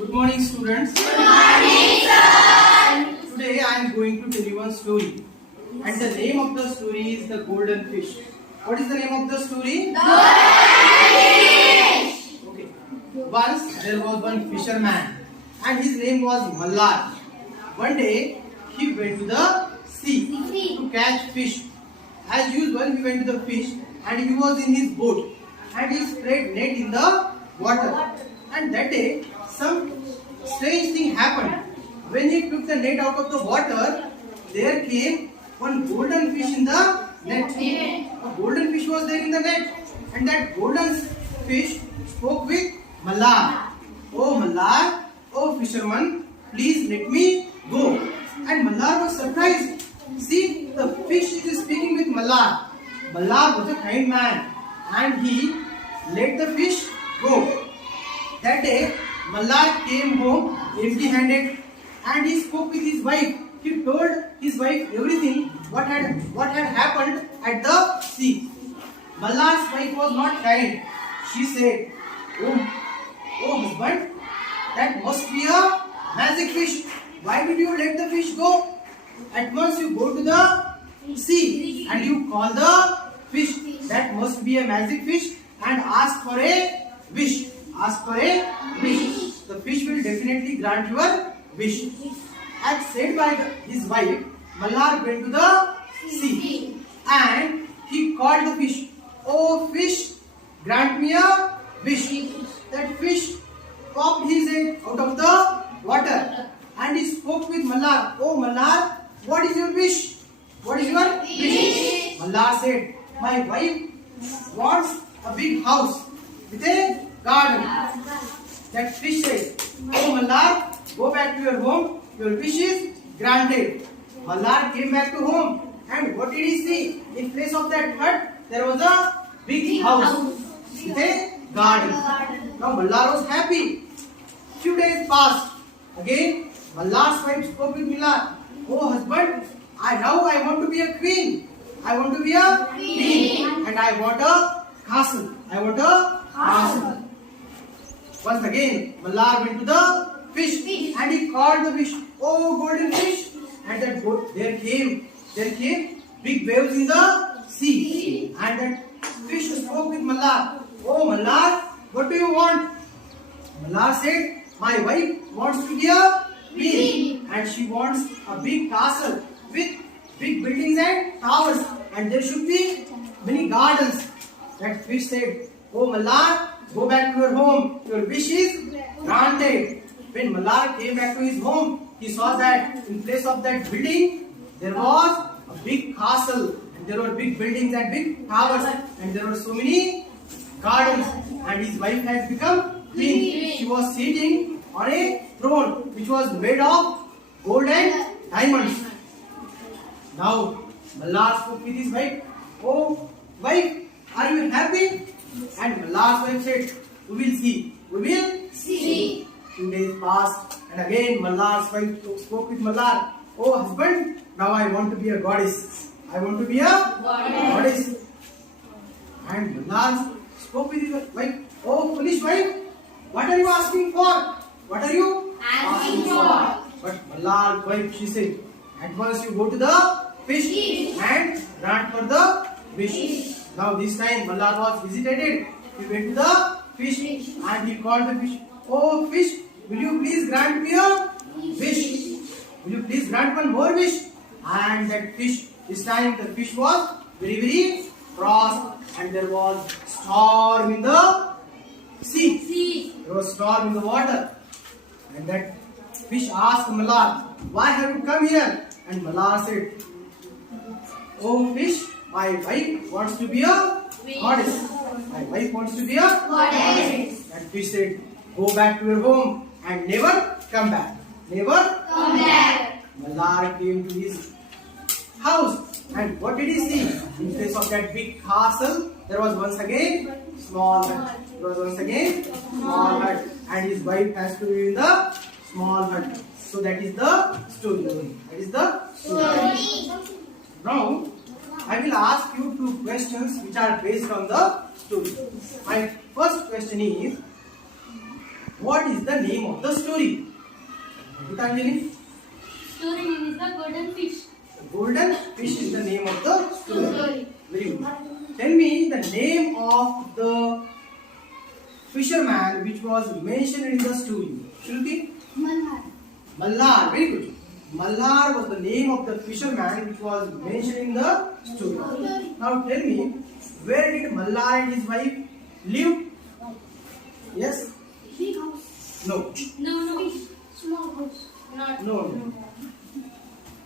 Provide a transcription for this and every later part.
Good morning, students. Good morning, sir. Today I am going to tell you one story. And the name of the story is The Golden Fish. What is the name of the story? Golden Fish. Okay. Once there was one fisherman and his name was Mallar. One day he went to the sea to catch fish. As usual, he went to the fish and he was in his boat and he spread net in the water. And that day some strange thing happened. When he took the net out of the water, there came one golden fish in the net. A golden fish was there in the net, and that golden fish spoke with Mallar. Oh Mallar, oh fisherman, please let me go. And Mallar was surprised. See, the fish is speaking with Mallar. Mallar was a kind man, and he let the fish go. That day, Mallar came home empty-handed, and he spoke with his wife. He told his wife everything what had happened at the sea. Mallar's wife was not kind. She said, "Oh husband, that must be a magic fish. Why did you let the fish go? At once you go to the sea and you call the fish. That must be a magic fish and ask for a wish. Ask for a wish. The fish will definitely grant your wish." As said by his wife, Mallar went to the sea and he called the fish. "Oh fish, grant me a wish." That fish popped his head out of the water and he spoke with Mallar. "Oh Mallar, what is your wish? What is your wish?" Mallar said, "My wife wants a big house with a garden." That fish said, "Oh Mallar, go back to your home. Your wish is granted." Mallar came back to home, and what did he see? In place of that hut, there was a big house with a garden. Now Mallar was happy. Few days passed. Again, Mallar's wife spoke with Mallar. "Oh husband, I want to be a queen. I want to be a queen, and I want a castle. I want a castle." Once again, Mallar went to the fish and he called the fish. "Oh golden fish!" And there came big waves in the sea. And that fish spoke with Mallar. "Oh Mallar, what do you want?" Mallar said, "My wife wants to be a queen and she wants a big castle with big buildings and towers, and there should be many gardens." That fish said, "Oh Mallar, go back to your home. Your wish is granted." When Mallar came back to his home, he saw that in place of that building, there was a big castle, and there were big buildings and big towers, and there were so many gardens, and his wife has become queen. She was sitting on a throne which was made of gold and diamonds. Now, Mallar spoke with his wife. "Oh wife, are you happy?" And Mallar's wife said, "We will see. We will see." 2 days passed, and again Mallar's wife spoke with Mallar. "Oh husband, now I want to be a goddess. I want to be a goddess." And Mallar spoke with his wife. "Oh foolish wife, what are you asking for? What are you asking for?" But Mallar's wife, she said, "At once you go to the fish and grant for the wish." Now this time Mallar was hesitated. He went to the fish and he called the fish. "Oh fish, will you please grant me a wish? Will you please grant one more wish?" And that fish, this time the fish was very cross, and there was storm in the sea. There was storm in the water. And that fish asked Mallar, "Why have you come here?" And Mallar said, "Oh fish, my wife wants to be a goddess. My wife wants to be a goddess." That fish said, "Go back to your home and never come back. Never come back." Mallar came to his house, and what did he see? In place of that big castle, there was once again small hut. There was once again small hut, and his wife has to be in the small hut. So that is the story. That is the story. Now, I will ask you 2 questions which are based on the story. My first question is, What is the name of the story? Gitanjali? Story name is the golden fish. Golden fish is the name of the story. Very good. Tell me the name of the fisherman which was mentioned in the story. Shruti? Malhar. Mallar. Very good. Mallar was the name of the fisherman which was mentioned in the story. Now tell me, where did Mallar and his wife live? Yes? Big house. No. No. Small house. Not. No.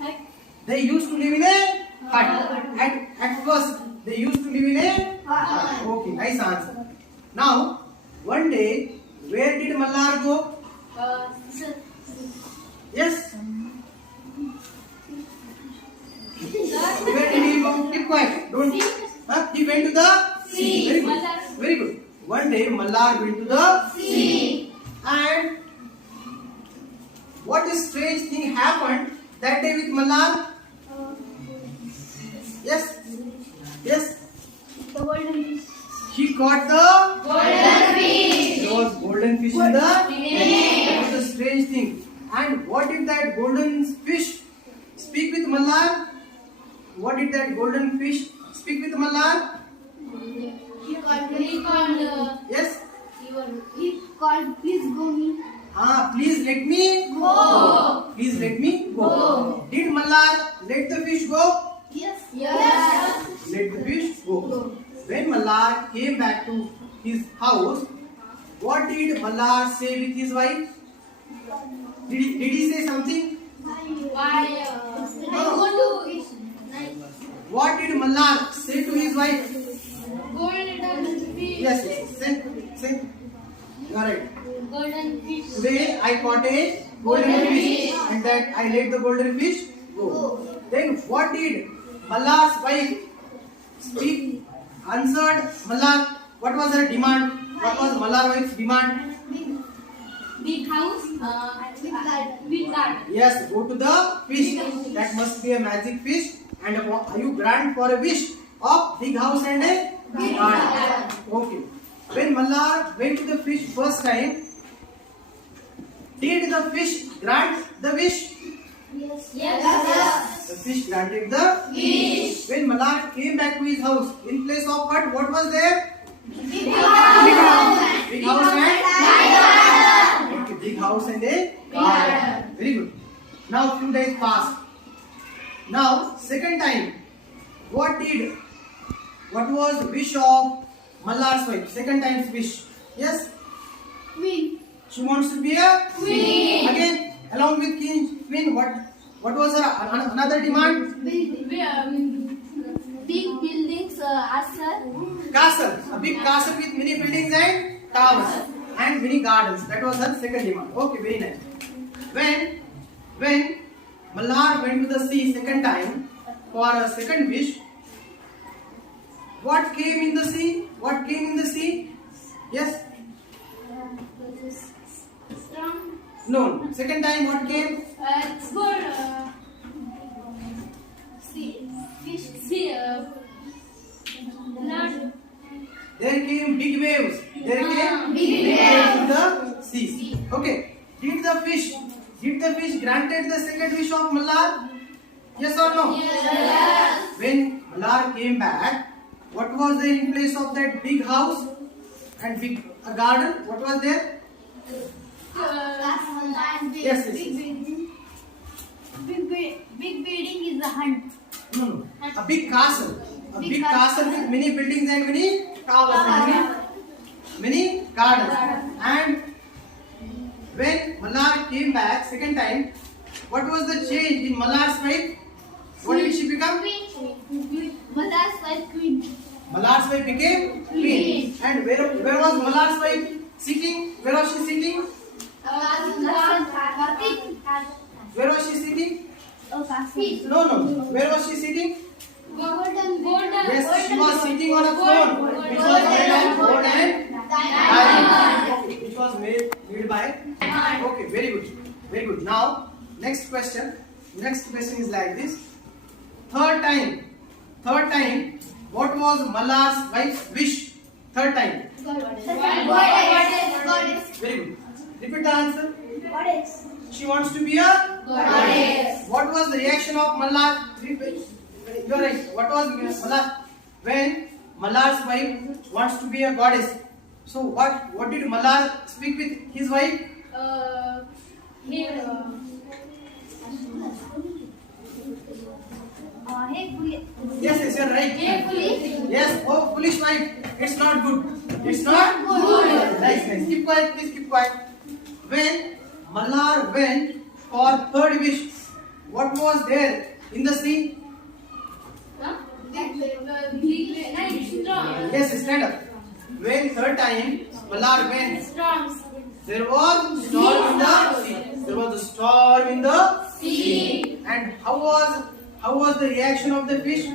Hut. They used to live in a hut. At first, they used to live in a hut. Okay, nice answer. Now, one day, where did Mallar go? Sir. Yes? Where did he go? Keep quiet. Don't. He went to the sea. Very good. Very good. One day, Mallar went to the sea. And what a strange thing happened that day with Mallar? Yes? Yes? The golden fish. He caught the Golden fish. There was golden fish in the net. That was a strange thing. And what did that golden fish speak with Mallar? What did that golden fish speak with Mallar? He called. Yes? He called. Please go me. Please let me Go. Please let me go. Did Mallar let the fish go? Yes. Let the fish go. When Mallar came back to his house, what did Mallar say with his wife? Did he say something? Why? I want to fish. What did Mallar say to his wife? Golden fish. Yes. Say. You are right. Golden fish. Today I caught a golden fish and that I let the golden fish go. Then what did Mallar's wife speak? Answered Mallar. What was her demand? What was Mallar's wife's demand? Big house. Big garden. Yes, go to the fish. That must be a magic fish. And you grant for a wish of big house and a garden. Okay. When Mallar went to the fish first time, did the fish grant the wish? Yes. The fish granted the wish. When Mallar came back to his house, in place of hut, what was there? Big house. Big house and okay, big house and a garden. Very good. Now few days passed. Now second time, what was wish of Mallar's wife? Second time's wish. Yes? Queen. She wants to be a Queen. Again, along with queen, what was her another demand? Big buildings. Castle. A big castle with many buildings and towers and many gardens. That was her second demand. Okay, very nice. When Mallar went to the sea second time for a second wish, what came in the sea? What came in the sea? Yes? No. Second time what came? It's good. Fish. Blood. There came big waves. There came Big waves in the sea. Okay. Did the fish granted the second wish of Mallar? Yes or no? Yes. When Mallar came back, what was there in place of that big house and big garden? What was there? Yes. Big building is a hunt. No. A big castle. A big castle with many buildings and many towers and many gardens. And when Mallar came back second time, what was the change in Mallar's wife? What did she become? Mallar's wife queen. Mallar's wife became queen. And where was Mallar's wife sitting? Where was she sitting? Where was she sitting? No. Where was she sitting? Golden. Yes, she was sitting on a throne, which was made of gold and diamond, which was made by. Okay, very good. Now, next question. Next question is like this. Third time, what was Mallar's wife's wish? Third time. Goddess. Very good. Repeat the answer. Goddess. She wants to be a Goddess. What was the reaction of Mallar? You're right. What was Mallar when Mallar's wife wants to be a goddess? So what did Mallar speak with his wife? Hey, foolish. Yes, you're right. Hey, foolish. Yes, oh foolish wife. It's not good. It's not good. Nice. Keep quiet, please keep quiet. When Mallar went for third wish, what was there in the sea? Yes, stand up. When third time Mallar went, there was storm in the sea. There was a storm in the sea. And how was the reaction of the fish?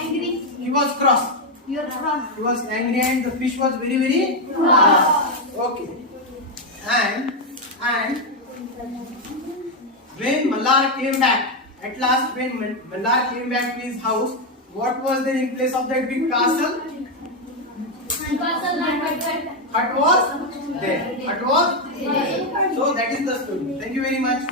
Angry. He was cross. You're cross. He was angry and the fish was very, very cross. Okay. And when Mallar came back, at last when Mallar came back to his house, what was there in place of that big castle? Hut was there. Hut was there. So that is the story. Thank you very much.